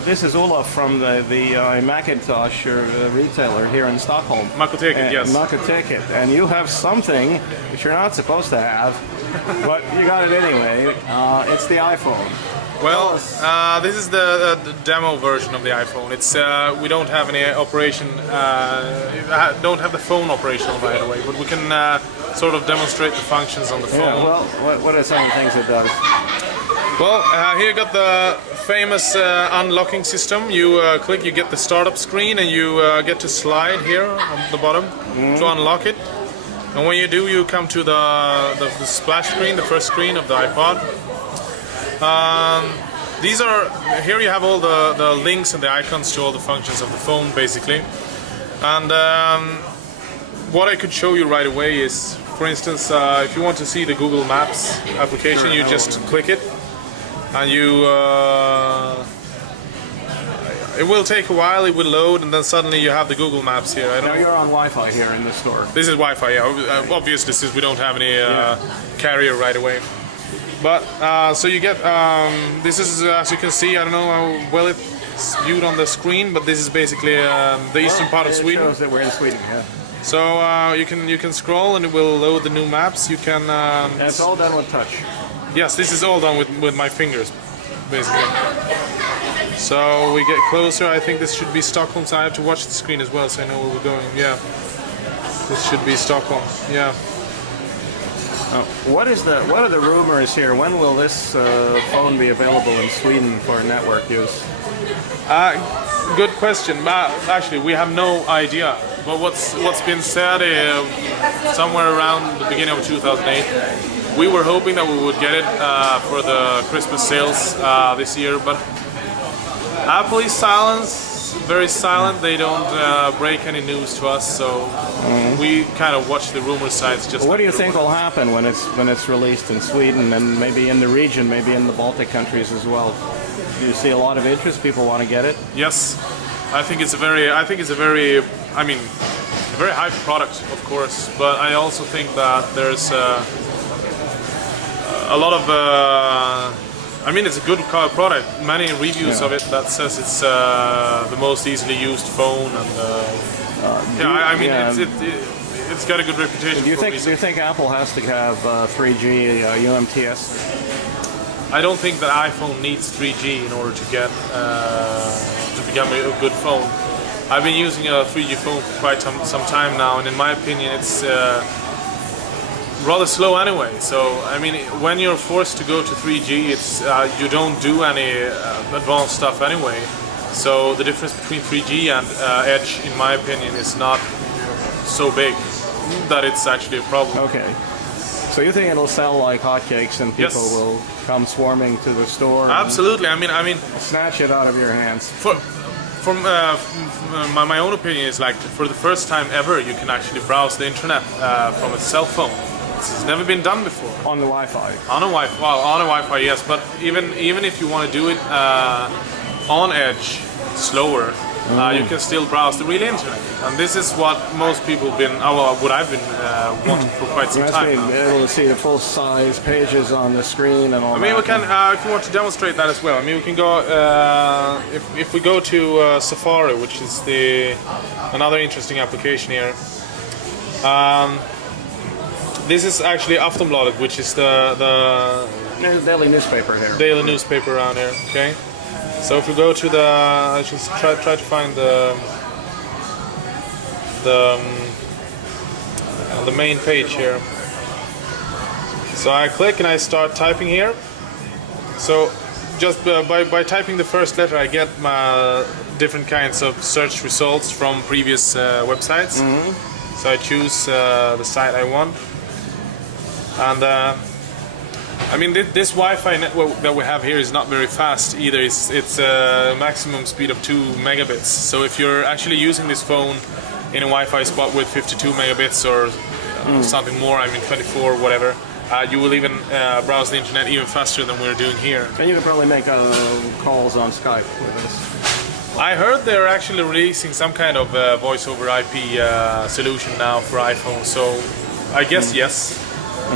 This is Olaf from the Macintosh retailer here in Stockholm. Makoteket, yes. Makoteket, and you have something which you're not supposed to have, but you got it anyway. It's the iPhone. Well, this is the demo version of the iPhone. It's we don't have any operation, don't have the phone operational right away, but we can sort of demonstrate the functions on the phone. Yeah, well, what are some of the things it does? Well, here you got the famous unlocking system. You click, you get the startup screen, and you get to slide here on the bottom to unlock it. And when you do, you come to the splash screen, the first screen of the iPod. These are, here you have all the links and the icons to all the functions of the phone, basically. And what I could show you right away is, for instance, if you want to see the Google Maps application, you just click it, and you it will take a while, it will load, and then suddenly you have the Google Maps here. Now you're on Wi-Fi here in the store. This is Wi-Fi, yeah. Obviously, since we don't have any carrier right away. But so you get this is, as you can see, I don't know how well it's viewed on the screen, but this is basically the eastern part of Sweden. It shows that we're in Sweden. Yeah. So you can scroll and it will load the new maps. You can. And it's all done with touch. Yes, this is all done with my fingers, basically. So we get closer. I think this should be Stockholm. So I have to watch the screen as well, so I know where we're going. Yeah, this should be Stockholm. Yeah. What are the rumors here? When will this phone be available in Sweden for network use? Good question. Actually, we have no idea. But what's been said somewhere around the beginning of 2008, we were hoping that we would get it for the Christmas sales this year. But Apple is very silent. They don't break any news to us, so we kind of watch the rumor sites. Just what do you think will happen when it's released in Sweden and maybe in the region, maybe in the Baltic countries as well? Do you see a lot of interest? People want to get it? Yes, I think it's a very hype product, of course. But I also think that there's a lot of. It's a good product. Many reviews of it that says it's the most easily used phone, and it's got a good reputation. Do you think Apple has to have 3G UMTS? I don't think that iPhone needs 3G in order to get to become a good phone. I've been using a 3G phone for quite some time now, and in my opinion, it's rather slow anyway. So when you're forced to go to 3G, it's you don't do any advanced stuff anyway. So the difference between 3G and Edge, in my opinion, is not so big that it's actually a problem. Okay. So you think it'll sell like hotcakes and people will come swarming to the store? Absolutely. Snatch it out of your hands. From my own opinion, is like for the first time ever, you can actually browse the internet from a cell phone. It's never been done before. On the Wi-Fi. On a Wi-Fi, well, on a Wi-Fi, yes. But even if you want to do it on Edge, slower, you can still browse the real internet. And this is what most people have been, what I've been wanting for quite some time now. Be able to see the full-size pages on the screen and all that. We can, if you want to demonstrate that as well. We can go, if we go to Safari, which is another interesting application here. This is actually Aftonbladet, which is the daily newspaper here. Daily newspaper around here. Okay. So if we go to I just try to find the main page here. So I click and I start typing here. So just by typing the first letter, I get my different kinds of search results from previous websites. So I choose the site I want. And this Wi-Fi network that we have here is not very fast either. It's a maximum speed of 2 megabits. So if you're actually using this phone in a Wi-Fi spot with 52 megabits or something more, 24 or whatever, you will even browse the internet even faster than we're doing here. And you can probably make calls on Skype with this. I heard they're actually releasing some kind of voice over IP solution now for iPhone. So I guess yes.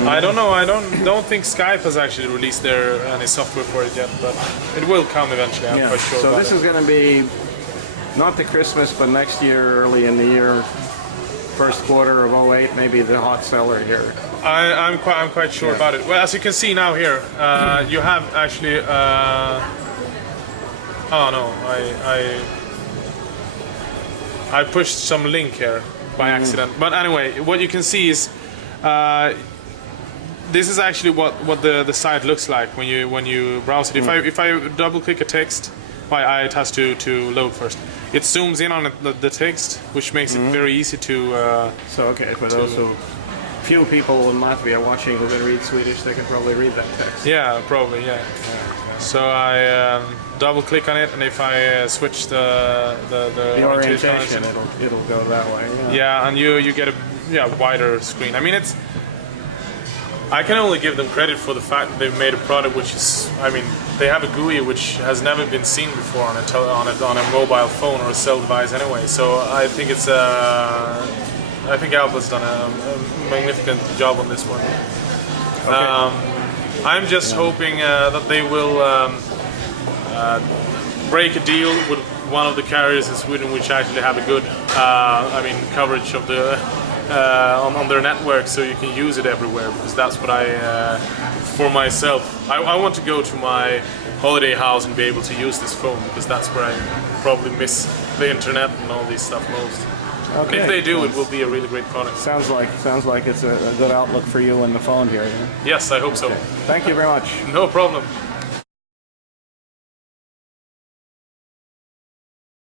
I don't know. I don't think Skype has actually released any software for it yet, but it will come eventually. I'm quite sure. So about this it. is going to be not the Christmas, but next year, early in the year, first quarter of '08, maybe the hot seller here. I'm quite sure about it. Well, as you can see now here, you have actually. Oh no, I pushed some link here by accident. But anyway, what you can see is this is actually what the site looks like when you browse it. If I double click a text, it has to load first. It zooms in on the text, which makes it very easy to. So okay, for those who few people in Latvia watching who can read Swedish, they can probably read that text. Yeah, probably, yeah. So I double click on it, and if I switch the orientation, it'll go that way. Yeah, and you get a wider screen. I mean, I can only give them credit for the fact that they've made a product which is, I mean, they have a GUI which has never been seen before on a mobile phone or a cell device anyway. So I think I think Apple's done a magnificent job on this one. Okay. I'm just hoping that they will break a deal with one of the carriers in Sweden which actually have a good, coverage of the on their network, so you can use it everywhere. Because that's what for myself, I want to go to my holiday house and be able to use this phone, because that's where I probably miss the internet and all this stuff most. Okay. If they do, it will be a really great product. Sounds like it's a good outlook for you and the phone here. Yeah? Yes, I hope so. Thank you very much. No problem.